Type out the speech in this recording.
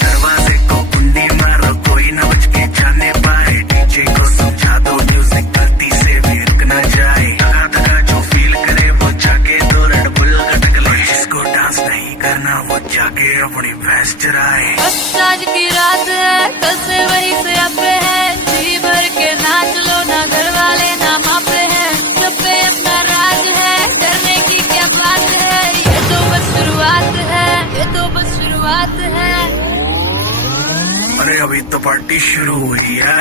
दरवाजे को कुंडी मारो, कोई न बच के जाने पाए। डीजे को समझा दो म्यूजिक गलती से भी रुक न जाए। दगा दगा जो फील करे वो जाके दो रेड बुल गटक ले। जिसको डांस नहीं करना वो जाके अपनी भैंस चराए। बस आज की रात है, कल से वही से अब है। जी भर के नाच लो, ना घर वाले ना मापे हैं। सब पे अपना राज है, करने की क्या बात है। ये तो बस शुरुआत है, ये तो बस शुरुआत है। अरे अभी तो पार्टी शुरू हुई है।